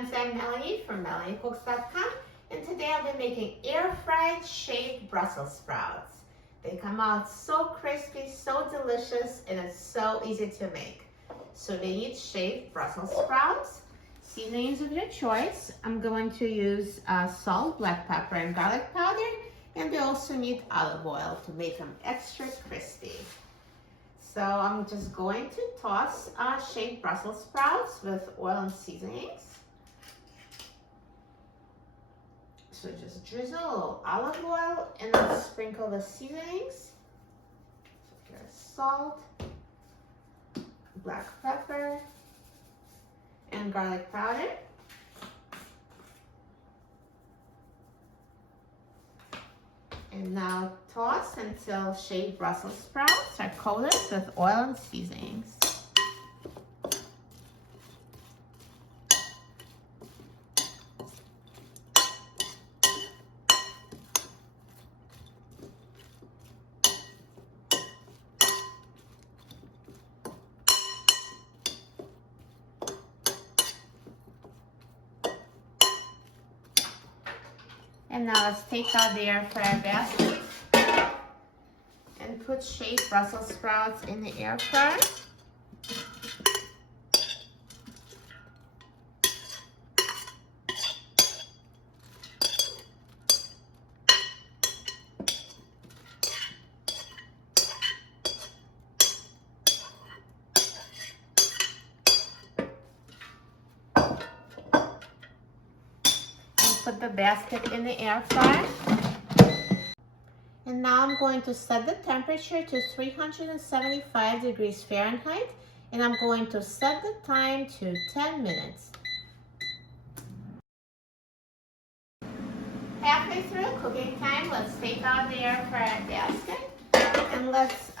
friends, I'm Melanie from MelanieCooks.com, and today I'll be making air-fried shaved Brussels sprouts. They come out so crispy, so delicious, and it's so easy to make. So they need shaved Brussels sprouts, seasonings of your choice. I'm going to use salt, black pepper, and garlic powder, and they also need olive oil to make them extra crispy. So I'm just going to toss shaved Brussels sprouts with oil and seasonings. So just drizzle a little olive oil and then sprinkle the seasonings. So here's salt, black pepper, and garlic powder. And now toss until shaved Brussels sprouts are coated with oil and seasonings. And now let's take out the air fryer basket and put shaved Brussels sprouts in the air fryer. Put the basket in the air fryer. And now I'm going to set the temperature to 375 degrees Fahrenheit, and I'm going to set the time to 10 minutes. Halfway through cooking time, let's take out the air fryer basket and let's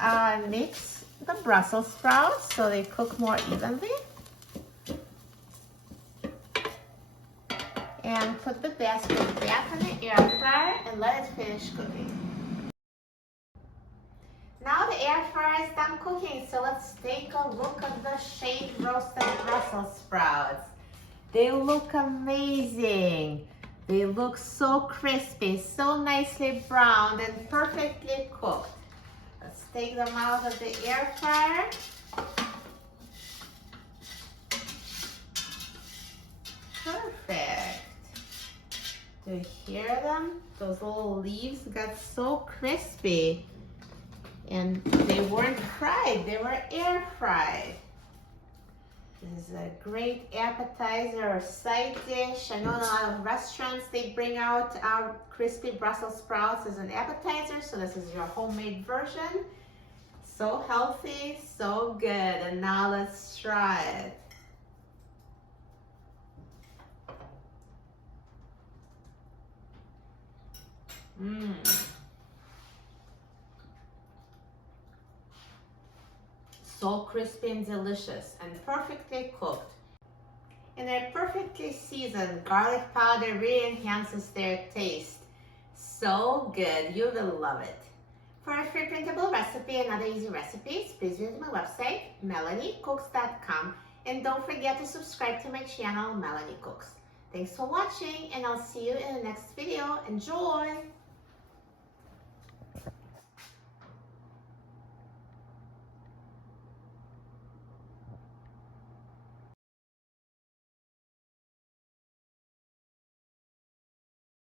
mix the Brussels sprouts so they cook more evenly. And put the basket back in the air fryer and let it finish cooking. Now the air fryer is done cooking, so let's take a look at the shaved roasted Brussels sprouts. They look amazing. They look so crispy, so nicely browned and perfectly cooked. Let's take them out of the air fryer. Perfect. Do you hear them? Those little leaves got so crispy. And they weren't fried, they were air fried. This is a great appetizer or side dish. I know in a lot of restaurants they bring out crispy Brussels sprouts as an appetizer, so this is your homemade version. So healthy, so good. And now let's try it. So crispy and delicious and perfectly cooked. And they're perfectly seasoned. Garlic powder really enhances their taste. So good, you will love it. For a free printable recipe and other easy recipes, please visit my website, MelanieCooks.com. And don't forget to subscribe to my channel, Melanie Cooks. Thanks for watching, and I'll see you in the next video. Enjoy!